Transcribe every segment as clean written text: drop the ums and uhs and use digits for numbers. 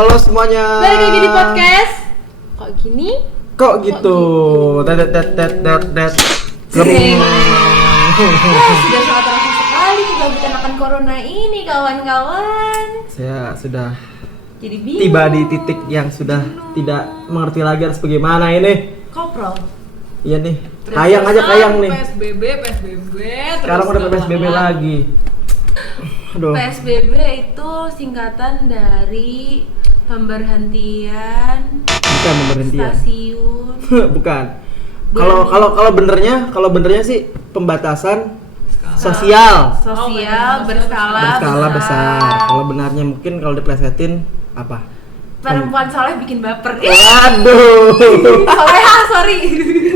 Halo semuanya. Balik lagi di podcast. Kok gini? Kok gitu? Sering. Sudah sangat terasa sekali kegabutan akan corona ini, kawan-kawan. Saya sudah Jadi bingung. tiba di titik yang sudah tidak mengerti lagi harus bagaimana ini. Koprol. Iya nih. Kayang aja kayang nih. PSBB. Sekarang udah PSBB lagi. Aduh. PSBB itu singkatan dari pemberhentian Bukan pemberhentian. stasiun. Bukan. Kalau benernya sih pembatasan sosial Sosial berskala besar. Kalau benarnya mungkin kalau diplesetin apa? Perempuan soleh bikin baper. Waduh. Soleha, sorry.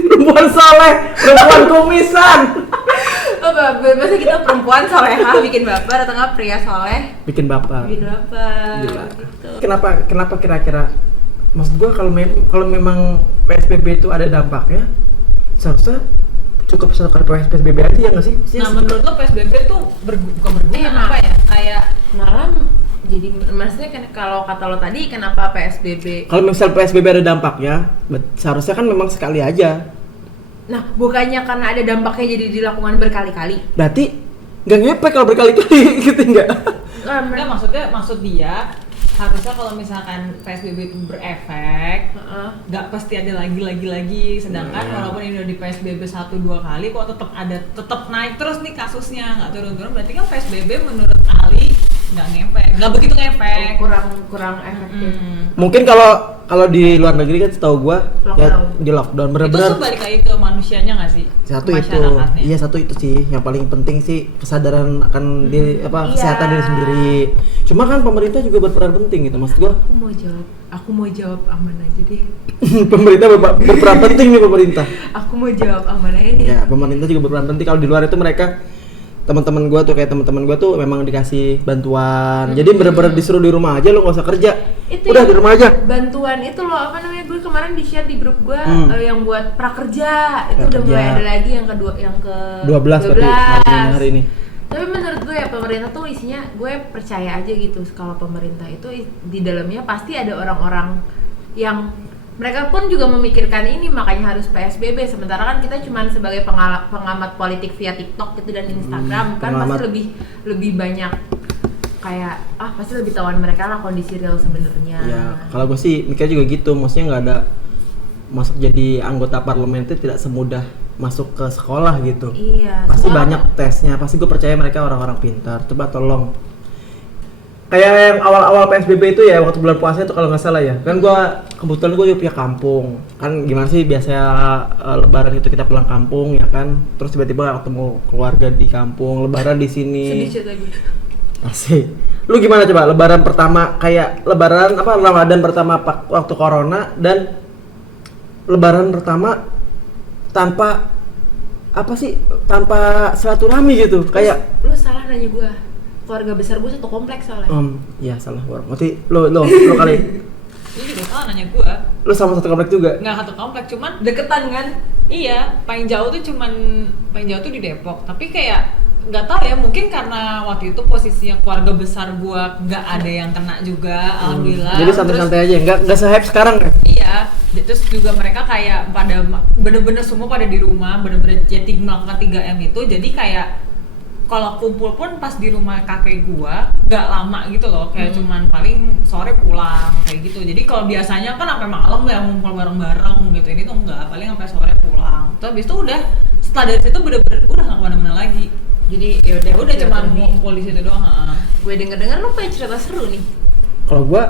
Perempuan soleh, perempuan kumisan. Biasa kita perempuan soleha bikin baper atau enggak pria soleh Bikin baper. bikin baper. Gila. Gitu. Kenapa kira-kira? Maksud gua kalau memang PSBB itu ada dampaknya, seharusnya cukup satu kali PSBB aja ya nggak sih? Nah, menurut lo PSBB tuh bukan berguna apa ya? Kayak Malah jadi maksudnya kan kalau kata lo tadi kenapa PSBB? Kalau misal PSBB ada dampaknya, seharusnya kan memang sekali aja. Nah, bukannya karena ada dampaknya jadi dilakukan berkali-kali. Berarti nggak ngepek kalau berkali-kali gitu nggak? enggak, maksud dia harusnya kalau misalkan PSBB itu berefek, nggak pasti ada lagi. Sedangkan walaupun ini udah di PSBB 1-2 kali, kok tetap naik terus nih kasusnya, nggak turun-turun. Berarti kan PSBB menurut Ali nggak ngefek, nggak begitu ngefek. kurang efektif. Mungkin kalau di luar negeri kan setahu gua ya Lockdown. di lockdown Itu bener-bener. tuh balik lagi ke manusianya nggak sih? Satu Ke itu, masyarakatnya. iya satu itu sih yang paling penting sih kesadaran akan diri Iya. kesehatan diri sendiri. Cuma kan pemerintah juga berperan penting gitu maksud gua. Aku mau jawab aman aja deh. Pemerintah berperan penting nih pemerintah. Aku mau jawab aman aja deh. Ya pemerintah juga berperan penting. Kalau di luar itu mereka teman-teman gua tuh memang dikasih bantuan. Jadi bener-bener disuruh di rumah aja, lo nggak usah kerja. Itu Udah yang di rumah aja. Bantuan itu loh, apa namanya, gue kemarin di share di grup gue yang buat prakerja itu udah Prakerja. mulai ada lagi yang ke 12 tapi hari ini. Tapi menurut gue ya pemerintah tuh isinya, gue percaya aja gitu kalau pemerintah itu di dalamnya pasti ada orang-orang yang mereka pun juga memikirkan ini, makanya harus PSBB. Sementara kan kita cuma sebagai pengamat politik via TikTok gitu dan Instagram kan pengamat. pasti lebih banyak kayak pasti lebih tahuan mereka lah kondisi real sebenarnya. Ya kalau gue sih mikirnya juga gitu, maksudnya nggak ada masuk jadi anggota parlemen itu tidak semudah masuk ke sekolah gitu. Iya. Pasti semua- banyak tesnya, pasti gue percaya mereka orang-orang pintar. Coba tolong. Kayak yang awal-awal PSBB itu ya waktu bulan puasa itu kalau nggak salah ya. Kan kebetulan gue juga punya kampung. Kan gimana sih biasanya lebaran itu kita pulang kampung ya kan. Terus tiba-tiba ketemu keluarga di kampung, lebaran di sini. Sedih cerita gue. Asik. Lu gimana coba lebaran pertama kayak lebaran Ramadan pertama waktu corona dan lebaran pertama tanpa silaturahmi gitu. Kayak Lu salah nanya gue. Keluarga besar gue satu kompleks soalnya. ya salah orang. Berarti lu kali. Lu juga salah nanya gua. Lu sama satu komplek juga. Nggak satu komplek, cuman Deketan kan? iya, paling jauh tuh di Depok. Tapi kayak nggak tahu ya, mungkin karena waktu itu posisinya keluarga besar gua nggak ada yang kena juga, alhamdulillah. Jadi santai-santai aja, nggak se-hype sekarang kan? Iya, terus juga mereka kayak pada bener-bener semua pada di rumah, bener-bener jadi melakukan 3M itu. Jadi kayak kalau kumpul pun pas di rumah kakek gua nggak lama gitu loh, kayak cuman paling sore pulang kayak gitu. Jadi kalau biasanya kan sampai malam ya ngumpul bareng-bareng gitu, ini tuh enggak, paling sampai sore pulang. Terus habis itu udah, setelah dari situ bener-bener udah nggak kemana-mana lagi. Jadi ya Udah cuman ngumpul di situ doang. Gue denger lu punya cerita seru nih. Kalau gua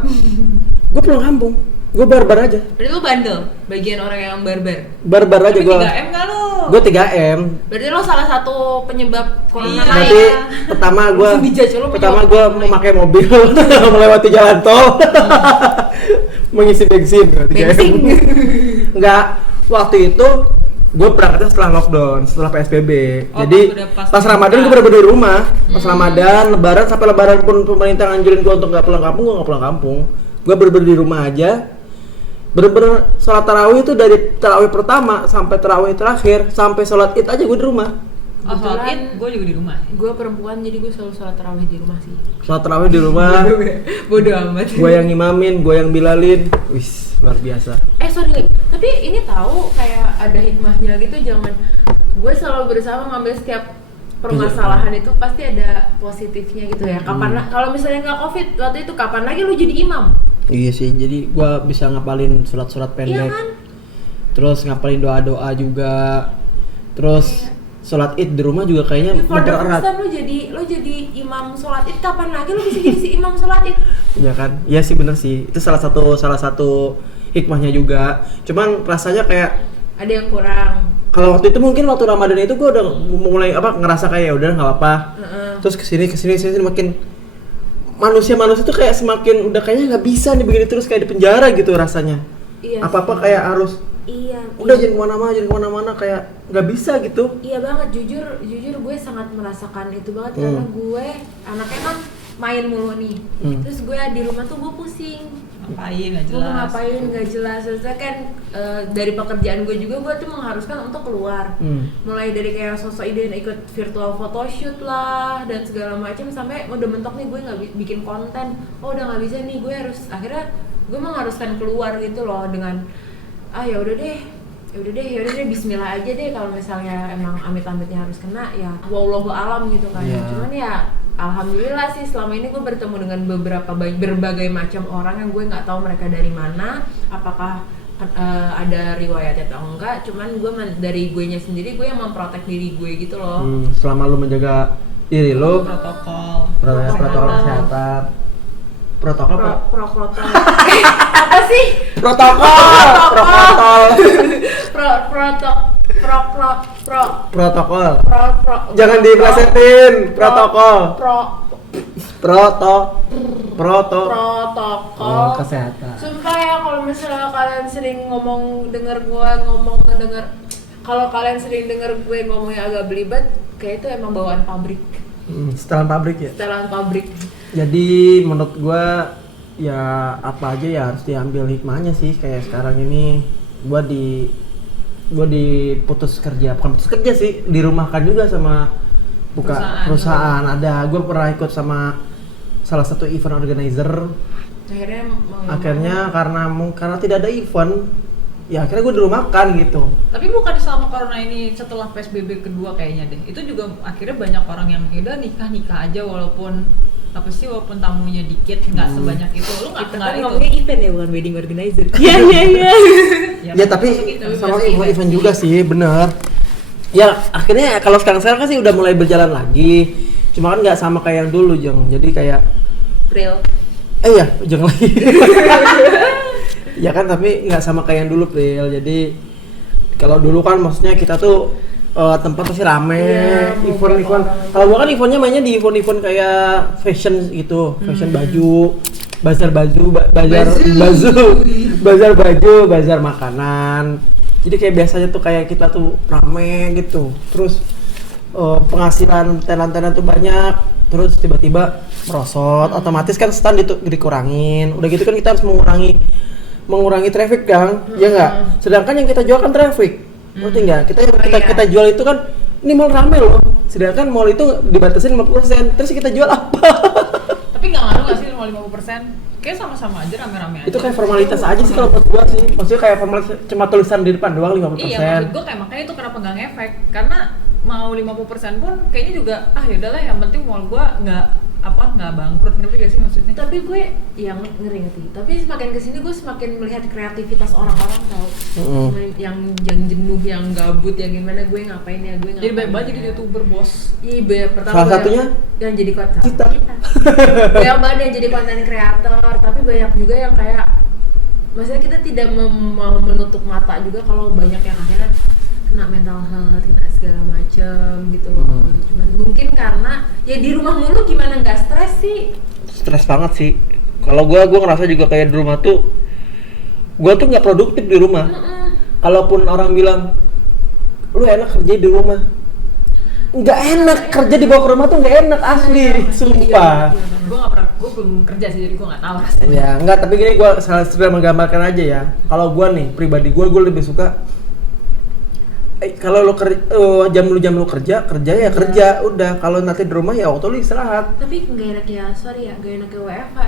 pulang kampung. Gua barbar aja. Berarti lu bandel, bagian orang yang barbar. Barbar aja Tapi gua. 3M nggak lu? Gua 3M. Berarti lo salah satu penyebab corona Iya. Berarti naik. pertama gua Langsung dijudge, lu mau memakai mobil melewati jalan tol. Mengisi bensin. 3M. Bensin. Enggak, waktu itu gue berangkatnya setelah lockdown, setelah PSBB. Oh, Jadi pas Ramadan gue bener-bener di rumah. Pas Ramadan, Lebaran sampai Lebaran pun pemerintah nganjurin gue untuk nggak pulang kampung, gue nggak pulang kampung. Gue bener-bener di rumah aja. Bener-bener sholat tarawih itu dari tarawih pertama sampai tarawih terakhir sampai sholat id aja gue di rumah. Oh, sholat Kebetulan id gue juga di rumah. gue perempuan jadi gue selalu sholat tarawih di rumah sih. Sholat tarawih di rumah, Bodoh amat. gue yang imamin, gue yang bilalin. Wis, luar biasa. Sorry, Lik. Tapi ini tahu kayak ada hikmahnya gitu, jangan gue selalu berusaha mengambil setiap permasalahan itu pasti ada positifnya gitu ya. Kapan kalau misalnya nggak covid waktu itu kapan lagi lu jadi imam? Iya sih, jadi gue bisa ngapalin surat-surat pendek. Iya kan? Terus ngapalin doa-doa juga. Terus sholat id di rumah juga kayaknya For the first mempererat. time lu jadi imam sholat id, kapan lagi lu bisa jadi si imam sholat id? Iya kan? Iya sih bener sih. Itu salah satu hikmahnya juga. Cuman rasanya kayak Ada yang kurang. kalau waktu itu mungkin waktu Ramadan itu gue udah mulai ngerasa kayak ya udah nggak apa-apa. Terus kesini makin manusia tuh kayak semakin udah kayaknya nggak bisa nih begini terus kayak di penjara gitu rasanya. Iya. Apa-apa kayak harus Iya. udah jangan kemana-mana kayak nggak bisa gitu. Iya banget, jujur gue sangat merasakan itu banget karena gue anaknya kan main mulu nih. Terus gue di rumah tuh gue pusing. Ngapain nggak Gue jelas. mau ngapain nggak jelas. Soalnya kan dari pekerjaan gue juga gue tuh mengharuskan untuk keluar. Mulai dari kayak sosok ide ikut virtual photoshoot lah dan segala macam sampai udah mentok nih gue nggak bikin konten. Oh udah nggak bisa nih, gue harus akhirnya gue mengharuskan keluar gitu loh dengan ya udah deh bismillah aja deh kalau misalnya emang amit-amitnya harus kena ya wallahu alam gitu kan. Yeah. Cuman ya alhamdulillah sih selama ini gue bertemu dengan berbagai macam orang yang gue nggak tahu mereka dari mana, apakah ada riwayat atau enggak. Cuman gue dari gue nya sendiri gue yang memprotek diri gue gitu loh. Selama lu menjaga diri lu, Protokol kesehatan. Protokol Apa sih? Protokol. Jangan diplesetin. Protokol. Protokol kesehatan. Sumpah ya kalau misalnya kalian sering kalau kalian sering denger gue ngomongnya agak belibet, kayak itu emang bawaan pabrik. Setelan pabrik ya. Setelan pabrik. Jadi menurut gua ya apa aja ya harus diambil hikmahnya sih. Kayak sekarang ini gua putus kerja sih, dirumahkan juga sama perusahaan. Ada gua pernah ikut sama salah satu event organizer. Akhirnya karena tidak ada event, ya akhirnya gue dirumahkan gitu. Tapi bukan selama corona ini, setelah PSBB kedua kayaknya deh, itu juga akhirnya banyak orang yang udah nikah aja walaupun tamunya dikit, nggak sebanyak itu. Lu nggak Kita kenal kan itu? ngomongnya event ya, bukan wedding organizer. Iya. Ya tapi sama event juga sih, bener. Ya akhirnya kalau sekarang kan sih udah mulai berjalan lagi. Cuma kan nggak sama kayak yang dulu, Jeng. Jadi kayak Real. ya jangan lagi. Ya kan tapi nggak sama kayak yang dulu, Pril. Jadi kalau dulu kan maksudnya kita tuh tempat pasti rame, event. Kalau gua kan eventnya mainnya di event kayak fashion gitu, fashion baju, bazar makanan. Jadi kayak biasanya tuh kayak kita tuh rame gitu. Terus penghasilan tenan-tenan tuh banyak. Terus tiba-tiba merosot, otomatis kan stand itu dikurangin. Udah gitu kan kita harus mengurangi traffic kan, ya nggak? Sedangkan yang kita jual kan traffic, ngerti nggak? Kita jual itu kan, ini mall rame loh. Sedangkan mall itu dibatasin 50%, terus kita jual apa? Tapi nggak ngaruh nggak sih cuma 50%? Kayak sama-sama aja rame-rame aja. Itu kayak formalitas aja sih kalau buat gua sih. Maksudnya kayak formalitas cuma tulisan di depan doang 50%. Iya, maksud gue kayak makanya itu kenapa nggak ngefek? Karena mau 50% pun kayaknya juga yaudahlah, yang penting mall gue nggak bangkrut, ngerti gak sih maksudnya? Tapi gue yang ngerti. Tapi semakin kesini gue semakin melihat kreativitas orang-orang tau. Yang jenuh, yang gabut, yang gimana gue ngapain. Jadi baik banget jadi YouTuber, bos. Iya, pertama Salah satunya yang jadi konten kita. Banyak banget yang jadi konten kreator, tapi banyak juga yang kayak maksudnya kita tidak mau menutup mata juga kalau banyak yang akhirnya kena mental health, kena segala macem gitu loh. Cuman mungkin karena ya di rumah mulu gimana nggak stres sih? Stres banget sih. Kalau gua ngerasa juga kayak di rumah tuh, gua tuh nggak produktif di rumah. Kalaupun orang bilang, lu enak kerja di rumah, nggak enak. Kerja dibawa ke rumah tuh nggak enak asli, sumpah. Gue belum kerja sih, jadi gue nggak tahu rasanya. Ya nggak, tapi gini gua sudah menggambarkan aja ya. Kalau gua nih pribadi gua lebih suka kalau jam lu kerja ya kerja, udah. Kalau nanti di rumah ya waktu lu istirahat. Tapi nggak enak ya, sorry ya, nggak enak ya WFH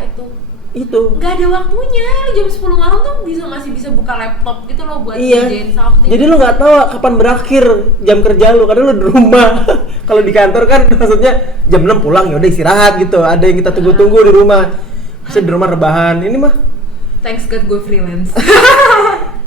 Itu. nggak ada waktunya. Lu jam 10 malam tuh masih bisa buka laptop gitu loh buat Iya. ngerjain something. Jadi lu nggak tahu kapan berakhir jam kerja lu karena lu di rumah. Kalau di kantor kan maksudnya jam 6 pulang ya udah istirahat gitu. Ada yang kita tunggu-tunggu di rumah. Bisa di rumah rebahan. Ini mah Thanks God gue freelance.